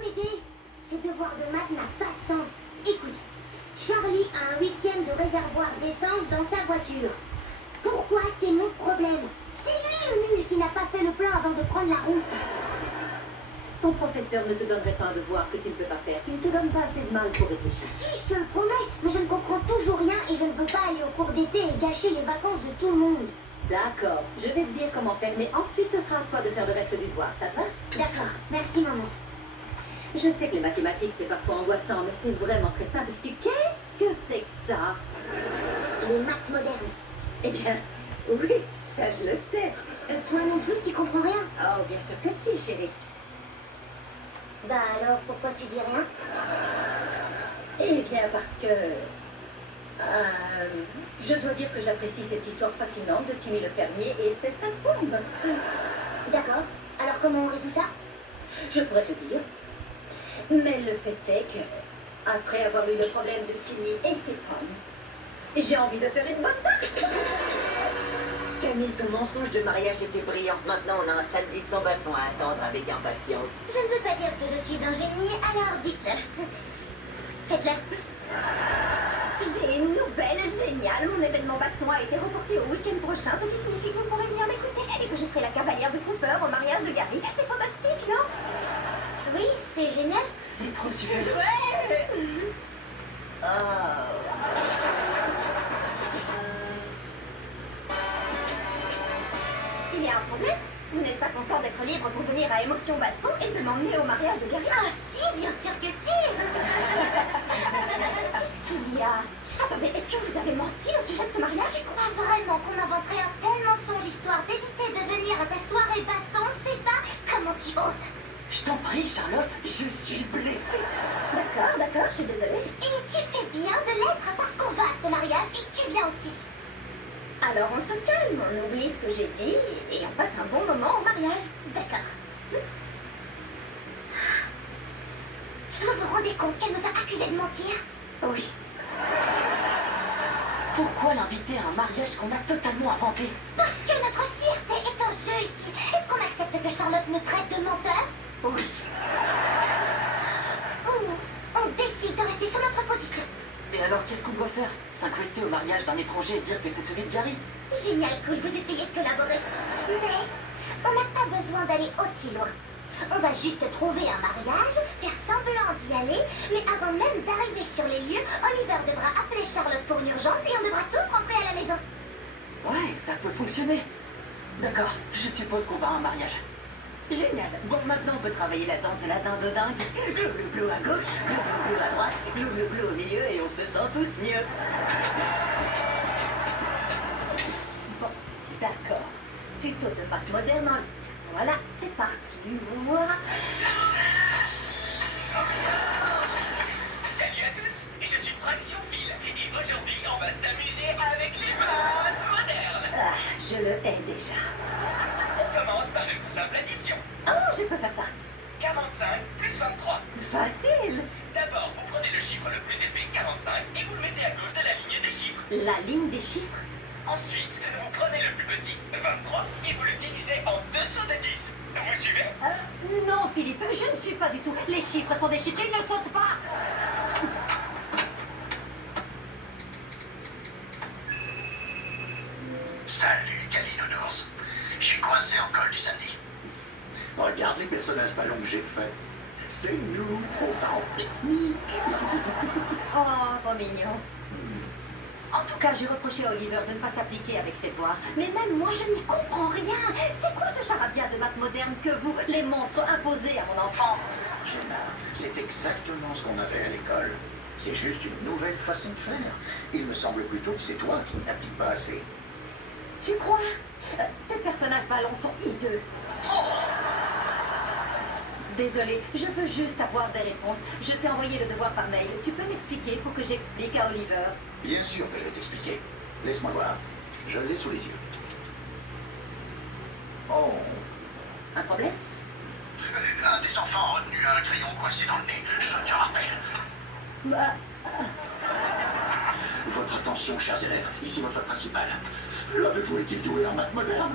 M'aider. Ce devoir de maths n'a pas de sens. Écoute, Charlie a un huitième de réservoir d'essence dans sa voiture. Pourquoi c'est mon problème? C'est lui le nul qui n'a pas fait le plan avant de prendre la route. Ton professeur ne te donnerait pas un devoir que tu ne peux pas faire. Tu ne te donnes pas assez de mal pour réfléchir. Si, je te le promets, mais je ne comprends toujours rien et je ne veux pas aller au cours d'été et gâcher les vacances de tout le monde. D'accord, je vais te dire comment faire, mais ensuite ce sera à toi de faire le reste du devoir, ça te va? D'accord, merci maman. Je sais que les mathématiques c'est parfois angoissant, mais c'est vraiment très simple, parce que qu'est-ce que c'est que ça? Les maths modernes. Eh bien, oui, ça je le sais. Toi non plus, tu comprends rien? Oh, bien sûr que si, chérie. Bah alors, pourquoi tu dis rien? Eh bien, parce que... je dois dire que j'apprécie cette histoire fascinante de Timmy le fermier et ses 5 pommes. D'accord, alors comment on résout ça? Je pourrais te le dire. Mais le fait est que, après avoir eu le problème de Timmy et ses pommes, j'ai envie de faire une bonne tarte. Camille, ton mensonge de mariage était brillant. Maintenant, on a un samedi sans basson à attendre avec impatience. Je ne veux pas dire que je suis un génie, alors dites-le. Faites-le. J'ai une nouvelle géniale. Mon événement basson a été reporté au week-end prochain, ce qui signifie que vous pourrez venir m'écouter et que je serai la cavalière de Cooper au mariage de Gary. C'est fantastique, non? Oui, c'est génial. C'est trop super. Ouais! Oh. Il y a un problème? Vous n'êtes pas content d'être libre pour venir à Émotion Basson et de m'emmener au mariage de Gary? Ah si, bien sûr que si. Qu'est-ce qu'il y a? Attendez, est-ce que vous avez menti au sujet de ce mariage? Tu crois vraiment qu'on inventerait un tel mensonge histoire d'éviter de venir à ta soirée basson, c'est ça? Comment tu oses? Je t'en prie, Charlotte, je suis blessée. D'accord, je suis désolée. Et tu fais bien de l'être parce qu'on va à ce mariage et tu viens aussi. Alors on se calme, on oublie ce que j'ai dit et on passe un bon moment au mariage. D'accord. Vous vous rendez compte qu'elle nous a accusés de mentir? Oui. Pourquoi l'inviter à un mariage qu'on a totalement inventé? Parce que notre fierté est en jeu ici. Est-ce qu'on accepte que Charlotte nous traite de menteur? Oui. Ou on décide de rester sur notre position? Et alors, qu'est-ce qu'on doit faire? S'incruster au mariage d'un étranger et dire que c'est celui de Gary? Génial, cool, vous essayez de collaborer. Mais on n'a pas besoin d'aller aussi loin. On va juste trouver un mariage, faire semblant d'y aller, mais avant même d'arriver sur les lieux, Oliver devra appeler Charlotte pour une urgence et on devra tous rentrer à la maison. Ouais, ça peut fonctionner. D'accord, je suppose qu'on va à un mariage. Génial. Bon, maintenant on peut travailler la danse de la dinde au dingue. Glou glou glou à gauche, glou glou glou à droite, glou glou glou au milieu et on se sent tous mieux. Bon, d'accord. Tuto de bac moderne en ligne. Voilà, c'est parti. Voilà. Salut à tous, je suis Fraction Phil et aujourd'hui on va s'amuser avec les maths modernes. Ah, je le hais déjà. On commence par une simple addition. Oh, je peux faire ça. 45 plus 23. Facile. D'abord, vous prenez le chiffre le plus élevé, 45, et vous le mettez à gauche de la ligne des chiffres. La ligne des chiffres. Ensuite, vous prenez le plus petit, 23, et vous le divisez en 2 de 10. Vous suivez? Non, Philippe, je ne suis pas du tout. Les chiffres sont des chiffres, ils ne sautent pas. Salut, Galinours. Je suis coincé en col du samedi. Regarde les personnages ballons que j'ai faits. C'est nous, on va en pique-nique. Oh, trop mignon. En tout cas, j'ai reproché à Oliver de ne pas s'appliquer avec ses devoirs. Mais même moi, je n'y comprends rien. C'est quoi ce charabia de maths moderne que vous, les monstres, imposez à mon enfant? Jenna, c'est exactement ce qu'on avait à l'école. C'est juste une nouvelle façon de faire. Il me semble plutôt que c'est toi qui ne t'appliques pas assez. Tu crois? Tes personnages ballons sont hideux. Désolée, je veux juste avoir des réponses. Je t'ai envoyé le devoir par mail. Tu peux m'expliquer pour que j'explique à Oliver? Bien sûr que je vais t'expliquer. Laisse-moi voir. Je l'ai sous les yeux. Oh, Un problème? un des enfants a retenu un crayon coincé dans le nez. Je te rappelle. Bah, Votre attention, chers élèves. Ici votre principal. L'un de vous est-il doué en maths moderne?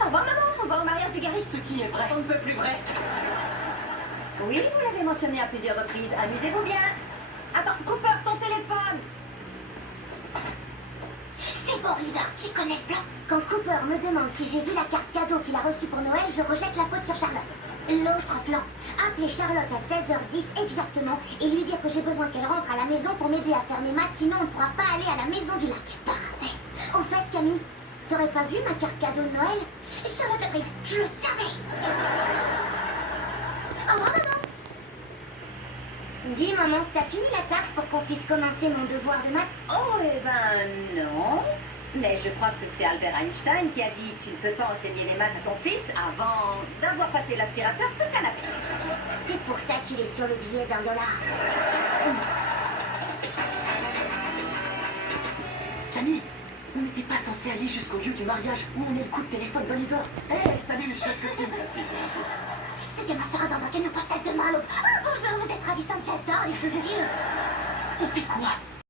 au revoir, maman. On va au mariage du Ce qui est vrai, on ne peut plus vrai. Oui, vous l'avez mentionné à plusieurs reprises. Amusez-vous bien. Attends, Cooper, ton téléphone. C'est bon, Oliver, tu connais le plan. Quand Cooper me demande si j'ai vu la carte cadeau qu'il a reçue pour Noël, je rejette la faute sur Charlotte. L'autre plan, appeler Charlotte à 16h10 exactement et lui dire que j'ai besoin qu'elle rentre à la maison pour m'aider à faire mes maths, sinon on ne pourra pas aller à la maison du lac. Parfait. Au fait, Camille, t'aurais pas vu ma carte cadeau de Noël? Charlotte l'a prise, je le savais. Au revoir, maman. Dis, maman, t'as fini la tarte pour qu'on puisse commencer mon devoir de maths? Oh, eh ben non. Mais je crois que c'est Albert Einstein qui a dit que tu ne peux pas enseigner les maths à ton fils avant d'avoir passé l'aspirateur sur le canapé. C'est pour ça qu'il est sur le billet d'$1. Camille, on n'était pas censé aller jusqu'au lieu du mariage où on est le coup de téléphone d'Oliver. Hé, salut, je suis le costume. Merci, c'est gentil. Ce gamin sera dans un camion postal de Marlowe. Oh, bonjour, vous êtes ravissante, j'adore les chaussures. On fait quoi?